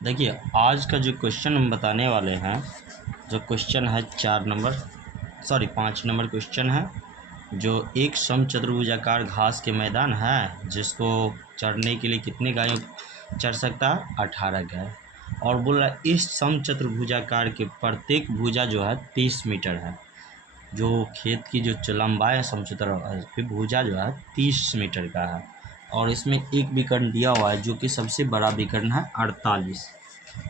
देखिए, आज का जो क्वेश्चन हम बताने वाले हैं, जो क्वेश्चन है 5 नंबर क्वेश्चन है। जो एक समचतुर्भुजाकार घास के मैदान है जिसको चरने के लिए कितने गायों चर सकता है? 18 गाय। और बोल रहा है इस समचतुर्भुजाकार के प्रत्येक भुजा जो है 30 मीटर है। जो खेत की जो लंबाई है समचतुर्भुजा जो है 30 मीटर का है। और इसमें एक विकर्ण दिया हुआ है जो कि सबसे बड़ा विकर्ण है 48।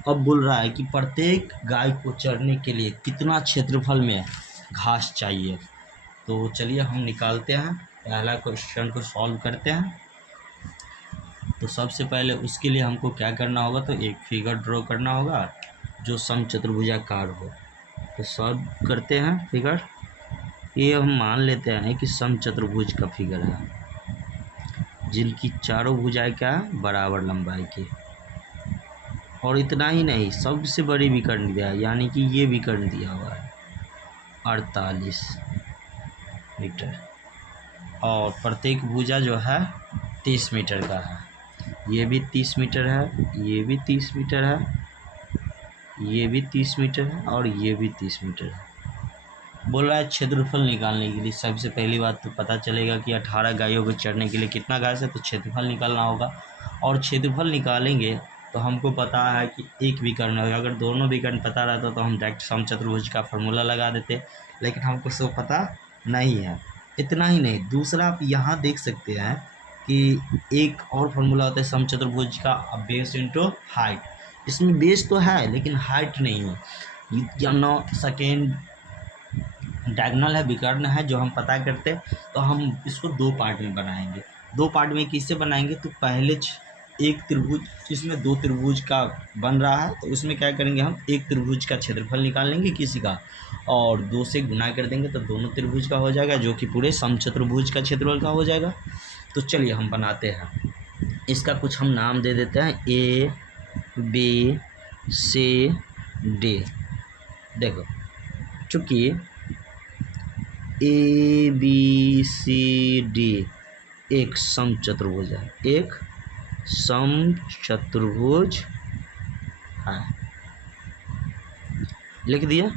अब बोल रहा है कि प्रत्येक गाय को चरने के लिए कितना क्षेत्रफल में घास चाहिए। तो चलिए हम निकालते हैं, पहला क्वेश्चन को सॉल्व करते हैं। तो सबसे पहले उसके लिए हमको क्या करना होगा, तो एक फिगर ड्रॉ करना होगा जो समचतुर्भुजाकार हो। तो सॉल्व करते हैं फिगर। ये हम मान लेते हैं कि समचतुर्भुज का फिगर है जिनकी चारों भुजाएं क्या है? बराबर लंबाई की। और इतना ही नहीं, सबसे बड़ी विकर्ण दिया है, यानी कि ये विकर्ण दिया हुआ है 48 मीटर। और प्रत्येक भुजा जो है 30 मीटर का है। ये भी 30 मीटर है, ये भी 30 मीटर है, ये भी 30 मीटर है और ये भी 30 मीटर है। बोल रहा है क्षेत्रफल निकालने के लिए सबसे पहली बात तो पता चलेगा कि 18 गायों को चरने के लिए कितना घास है, तो क्षेत्रफल निकालना होगा। और क्षेत्रफल निकालेंगे तो हमको पता है कि एक विकर्ण है। अगर दोनों विकर्ण पता रहता तो हम डायरेक्ट समचतुर्भुज का फॉर्मूला लगा देते, लेकिन हमको सब पता नहीं है। इतना ही नहीं, दूसरा आप यहाँ देख सकते हैं कि एक और फार्मूला होता है समचतुर्भुज का, बेस इंटू हाइट। इसमें बेस तो है लेकिन हाइट नहीं है। या नौ सेकेंड डायगोनल है, विकर्ण है जो हम पता करते हैं। तो हम इसको दो पार्ट में बनाएंगे। दो पार्ट में किससे बनाएंगे, तो पहले एक त्रिभुज जिसमें दो त्रिभुज का बन रहा है, तो उसमें क्या करेंगे, हम एक त्रिभुज का क्षेत्रफल निकाल लेंगे किसी का और दो से गुना कर देंगे तो दोनों त्रिभुज का हो जाएगा, जो कि पूरे समचतुर्भुज का क्षेत्रफल का हो जाएगा। तो चलिए हम बनाते हैं। इसका कुछ हम नाम दे देते हैं, ए बी सी डी। देखो, चूँकि ए बी सी डी एक समचतुर्भुज है, एक समचतुर्भुज है, लिख दिया।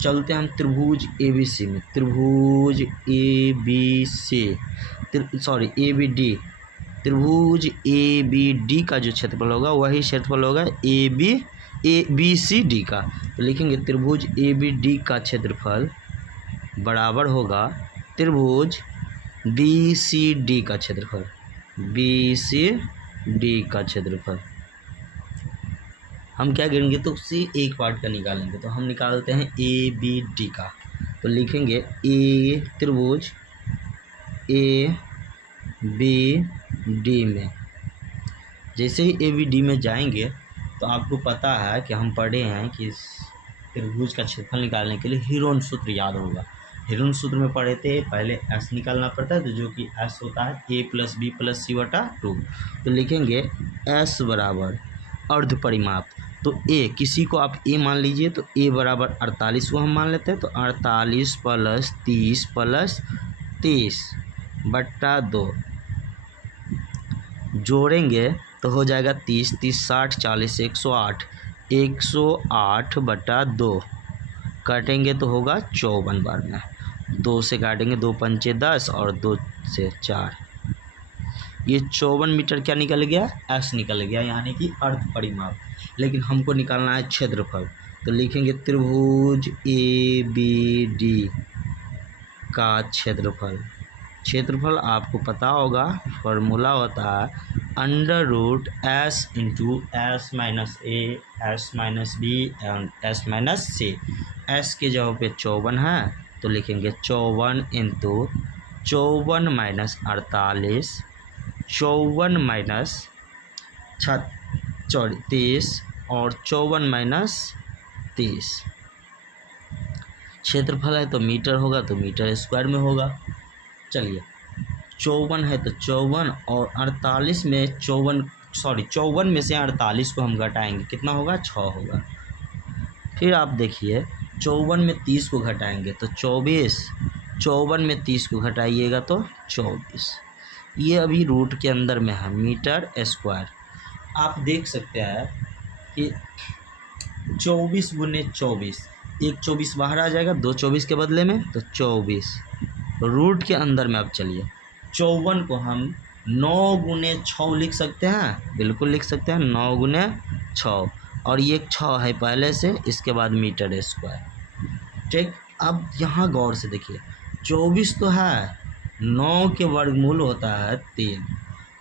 चलते हम त्रिभुज ए बी सी में। त्रिभुज A B C A B D, त्रिभुज ए बी डी का जो क्षेत्रफल होगा वही क्षेत्रफल होगा ए बी सी डी का। तो लिखेंगे त्रिभुज ए बी डी का क्षेत्रफल बराबर होगा त्रिभुज बी सी डी का क्षेत्रफल, बी सी डी का क्षेत्रफल। हम क्या करेंगे, तो उसी एक पार्ट का निकालेंगे। तो हम निकालते हैं ए बी डी का। तो लिखेंगे ए त्रिभुज ए बी डी में, जैसे ही ए बी डी में जाएंगे तो आपको पता है कि हम पढ़े हैं कि इस त्रिभुज का क्षेत्रफल निकालने के लिए हीरोन सूत्र याद होगा। हीरोन सूत्र में पढ़े थे, पहले एस निकालना पड़ता है, तो जो कि एस होता है ए प्लस बी प्लस सी बटा 2। तो लिखेंगे एस बराबर अर्ध परिमाप। तो ए, किसी को आप ए मान लीजिए, तो ए बराबर 48 को हम मान लेते हैं। तो 48 प्लस 30 बट्टा 2 जोड़ेंगे तो हो जाएगा 30 60 40 108, 108 बटा 2 काटेंगे तो होगा 54 बार में। 2 से काटेंगे, 2 पंचे 10 और 2 से 4, ये 54 मीटर क्या निकल गया, एस निकल गया, यानी कि अर्ध परिमाप। लेकिन हमको निकालना है क्षेत्रफल। तो लिखेंगे त्रिभुज ए बी डी का क्षेत्रफल। क्षेत्रफल आपको पता होगा, फॉर्मूला होता है under root s into s minus a, s minus b and s minus c. S के जगह पे 54 है तो लिखेंगे 54 इंटू 54 माइनस 48, 54 माइनस 30 और 54 माइनस 30। क्षेत्रफल है तो मीटर होगा, तो मीटर स्क्वायर में होगा। चलिए, 54 है तो 54 और 48 में 54 में से 48 को हम घटाएंगे, कितना होगा, 6 होगा। फिर आप देखिए 54 में 30 को घटाएंगे तो 24, 54 में 30 को घटाइएगा तो 24। ये अभी रूट के अंदर में है, मीटर स्क्वायर। आप देख सकते हैं कि 24 गुने 24, एक 24 बाहर आ जाएगा 2 24 के बदले में, तो 24 रूट के अंदर में। अब चलिए 54 को हम 9 गुने 6 लिख सकते हैं, बिल्कुल लिख सकते हैं 9 गुने 6, और ये 6 है पहले से, इसके बाद मीटर स्क्वायर। ठीक, अब यहाँ गौर से देखिए 24 तो है, 9 के वर्गमूल होता है 3,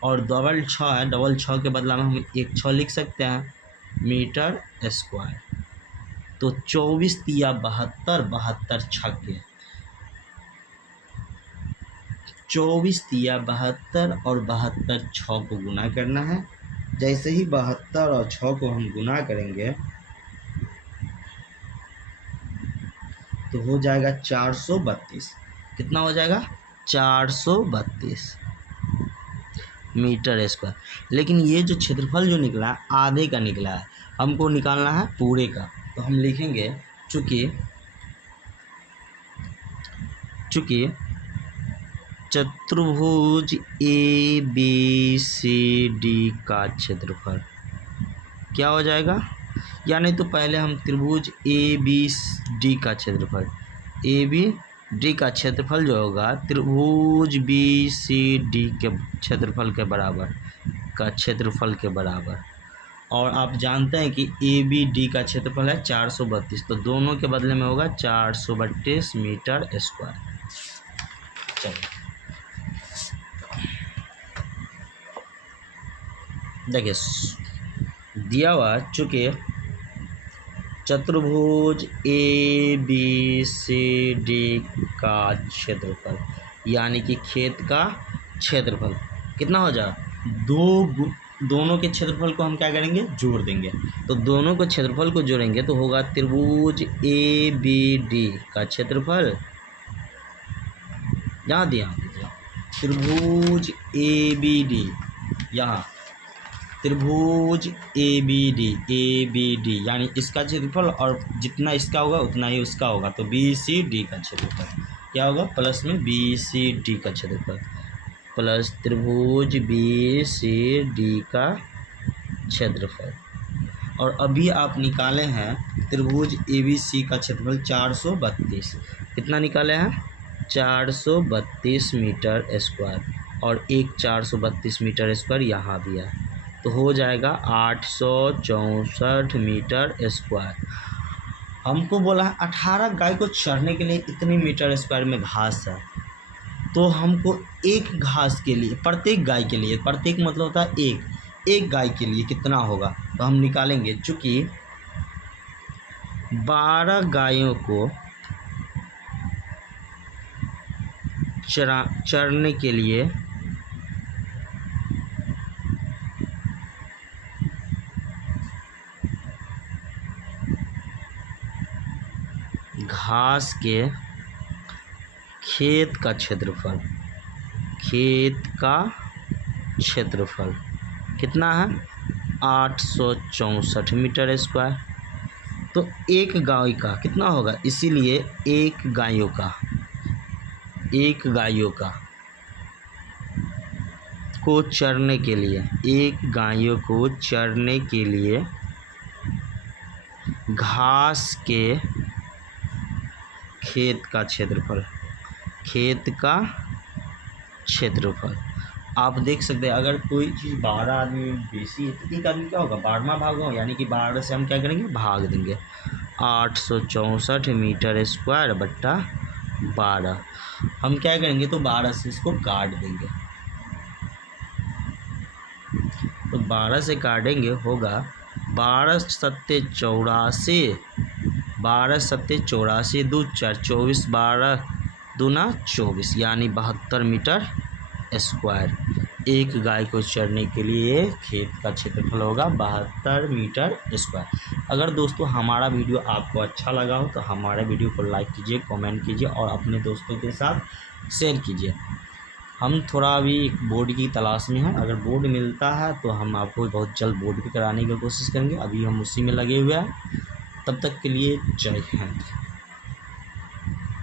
और डबल 6 है, डबल 6 के बदला में हम एक 6 लिख सकते हैं, मीटर स्क्वायर। तो 24 तिया 72, 72 छक्के, 24 तिया 72 और 72 6 को गुना करना है। जैसे ही 72 और 6 को हम गुना करेंगे तो हो जाएगा 432। कितना हो जाएगा? 432 मीटर स्क्वायर। लेकिन ये जो क्षेत्रफल जो निकला है आधे का निकला है, हमको निकालना है पूरे का। तो हम लिखेंगे चूँकि चतुर्भुज ए बी सी डी का क्षेत्रफल क्या हो जाएगा, या नहीं तो पहले हम त्रिभुज ए बी डी का क्षेत्रफल, ए बी डी का क्षेत्रफल जो होगा त्रिभुज बी सी डी के क्षेत्रफल के बराबर और आप जानते हैं कि ए बी डी का क्षेत्रफल है 432, तो दोनों के बदले में होगा 432 मीटर स्क्वायर। चलिए देखिए दिया हुआ, चूँकि चतुर्भुज ए बी सी डी का क्षेत्रफल यानी कि खेत का क्षेत्रफल कितना हो जाए, दोनों के क्षेत्रफल को हम क्या करेंगे, जोड़ देंगे। तो दोनों के क्षेत्रफल को जोड़ेंगे तो होगा त्रिभुज ए बी डी का क्षेत्रफल, यहाँ दिया त्रिभुज ए बी डी, यहाँ त्रिभुज ए बी डी यानी इसका क्षेत्रफल, और जितना इसका होगा उतना ही उसका होगा, तो बी सी डी का क्षेत्रफल क्या होगा, प्लस में बी सी डी का क्षेत्रफल प्लस त्रिभुज बी सी डी का क्षेत्रफल। और अभी आप निकाले हैं त्रिभुज ए बी सी का क्षेत्रफल 432, कितना निकाले हैं, 432 मीटर स्क्वायर, और एक 432 मीटर स्क्वायर यहाँ भी है, तो हो जाएगा 864 मीटर स्क्वायर। हमको बोला है 18 गाय को चरने के लिए इतनी मीटर स्क्वायर में घास है, तो हमको एक घास के लिए, प्रत्येक गाय के लिए, प्रत्येक मतलब होता है एक गाय के लिए कितना होगा, तो हम निकालेंगे। चूँकि 12 गायों को चरने के लिए घास के खेत का क्षेत्रफल कितना है, 864 मीटर स्क्वायर। तो एक गाय का कितना होगा, इसीलिए एक गायों को चरने के लिए, एक गायों को चरने के लिए घास के खेत का क्षेत्रफल आप देख सकते हैं। अगर कोई चीज़ 12 आदमी बेसी है तो एक आदमी क्या होगा, 12वां भाग होगा, यानी कि 12 से हम क्या करेंगे, भाग देंगे। 864 मीटर स्क्वायर बट्टा 12, हम क्या करेंगे, तो 12 से इसको काट देंगे, तो 12 से काटेंगे होगा 12 सत्ते 84, 12 सत्ते 84, 2 4 24, 12 दूना 24 यानी 72 मीटर स्क्वायर। एक गाय को चरने के लिए खेत का क्षेत्रफल होगा 72 मीटर स्क्वायर। अगर दोस्तों हमारा वीडियो आपको अच्छा लगा हो तो हमारे वीडियो को लाइक कीजिए, कमेंट कीजिए और अपने दोस्तों के साथ शेयर कीजिए। हम थोड़ा अभी बोर्ड की तलाश में हैं, अगर बोर्ड मिलता है तो हम आपको बहुत जल्द बोर्ड भी कराने की कोशिश करेंगे। अभी हम उसी में लगे हुए हैं। तब तक के लिए जय हिंद।